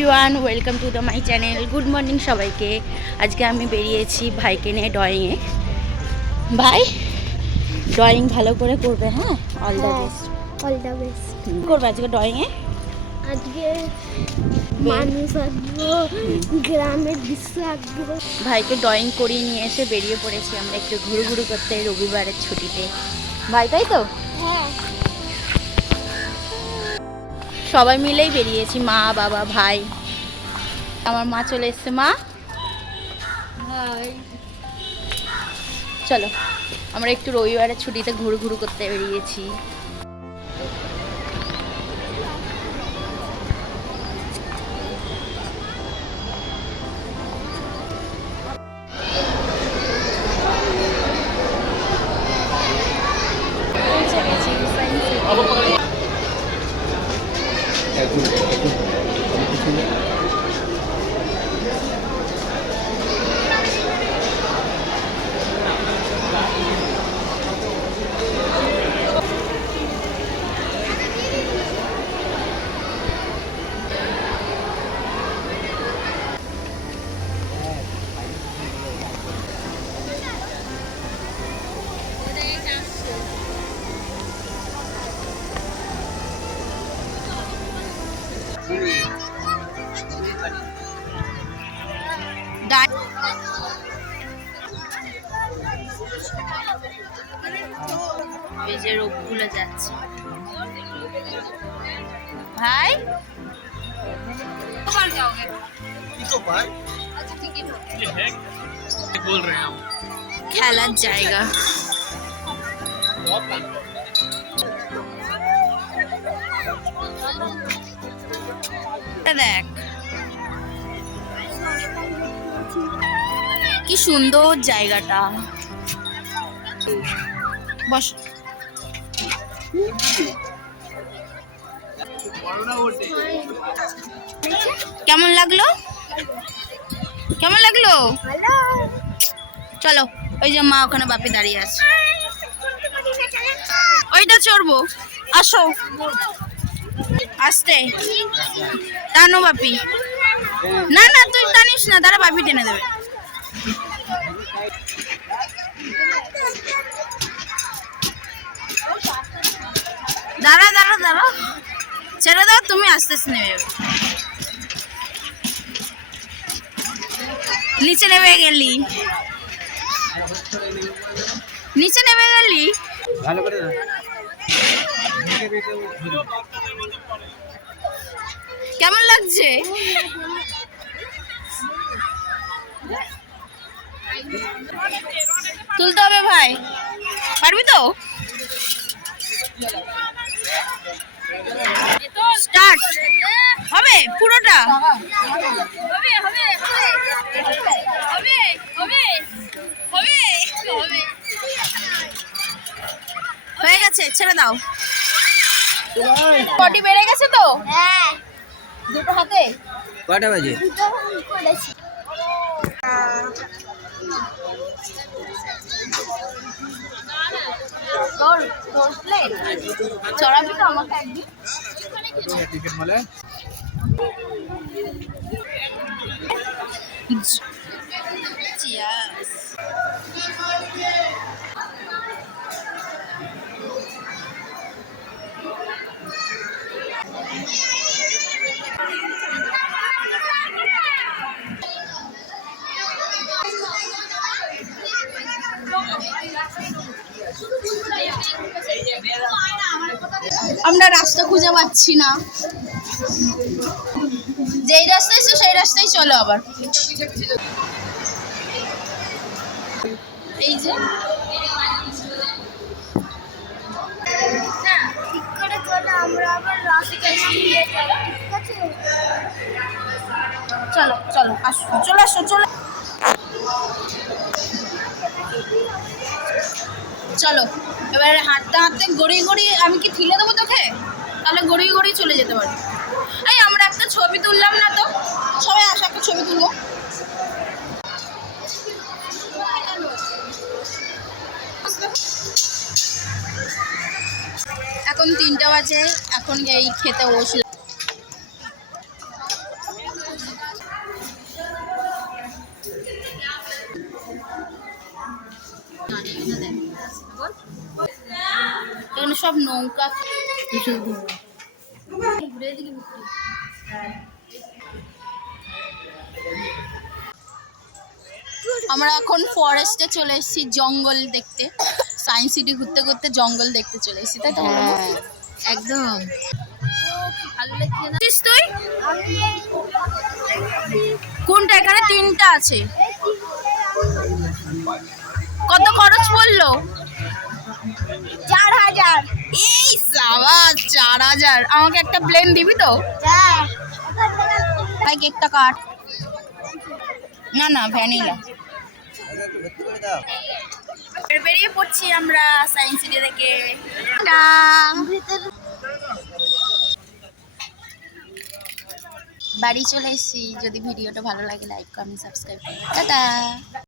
Everyone, welcome to the my channel. Good morning সবাইকে। আজকে আমি বেরিয়েছি ভাইকে নিয়ে ড্রয়িংয়ে। ভাই ড্রয়িং ভালো করে করবে, হ্যাঁ? All the best. All the best. করবে আজকে ড্রয়িংয়ে? আজকে মানুষ আঁকবো, গ্রামের দৃশ্য আঁকবো। ভাইকে ড্রয়িং করিয়ে নিয়ে এসে বেরিয়ে পড়েছি আমরা একটু ঘুরু করতে রবিবারের ছুটিতে। ভাই তাই তো? হ্যাঁ, সবাই মিলেই বেরিয়েছি, মা বাবা ভাই। আমার মা চলে এসছে। মা ভাই চলো, আমরা একটু রবিবারের ছুটিতে ঘুরু করতে বেরিয়েছি। এই যে রোগগুলো যাচ্ছে। ভাই খেলার জায়গা। দেখ কি সুন্দর জায়গাটা। বস। কেমন লাগলো? কেমন লাগলো? হ্যালো। চলো, ওই যে মা ওখানে বাপি দাঁড়িয়ে আছে, ওইটা চড়বো। আসো, আসতে টানো বাপি। না না, তুই টানিস না, তারা বাপি টেনে দেবে। দাঁড়া দাঁড়া দাঁড়া, ছেড়ে দাও, তুমি আস্তে আস্তে নেমে যাবে। নিচে নেমে গেলি, নিচে নেমে গেলি। ভালো করে কেমন লাগছে? তুলতে হবে ভাই, পারবি তো? স্টার্ট হবে পুরোটা। হয়ে গেছে, ছেড়ে দাও। পটি বেড়ে গেছে তো? হ্যাঁ, দুটো হাতে। কয়টা বাজে? করেছি। তোর প্লেট চড়াবি তো আমাকে একদিন? টিকিট বলে Cheers. আমরা রাস্তা খুঁজে পাচ্ছি না, যেই রাস্তায় এসে সেই রাস্তায় চলো আবার। এই যে ঠিক করে চলো, আমরা আবার রাস্তায় ফিরে যাবো, ঠিক আছে? চলো চলো, আসো, চলে আসো, চলো চলো। এবারে হাঁটতে হাঁটতে গড়িয়ে গড়িয়ে, আমি কি ঠেলে দেবো তোকে? তাহলে গড়িয়ে গড়িয়ে চলে যেতে পারি। এই আমরা একটা ছবি তুললাম না তো? সবাই আসো, একটা ছবি তুলবো। এখন 3টা বাজে, এখন এই খেতে বসলাম। সব নৌকা। আমরা এখন ফরেস্টে চলে এসেছি, জঙ্গল দেখতে। সায়েন্স সিটি ঘুরতে ঘুরতে জঙ্গল দেখতে চলে এসেছি, তাই তো? একদম ভালো লাগছে না তুই? কোনটা? এখানে 3টা আছে। কত খরচ পড়লো? 4000। এই সাবাস, 4000। আমাকে একটা প্লেন দিবি তো? ভাই কেকটা কাট। না না, ভ্যানিলা। বেরিয়ে পড়ছি আমরা সায়েন্স সিটি থেকে। বাড়ি চলে এসেছি। যদি ভিডিওটা ভালো লাগে লাইক কমেন্ট সাবস্ক্রাইব করুন। টাটা।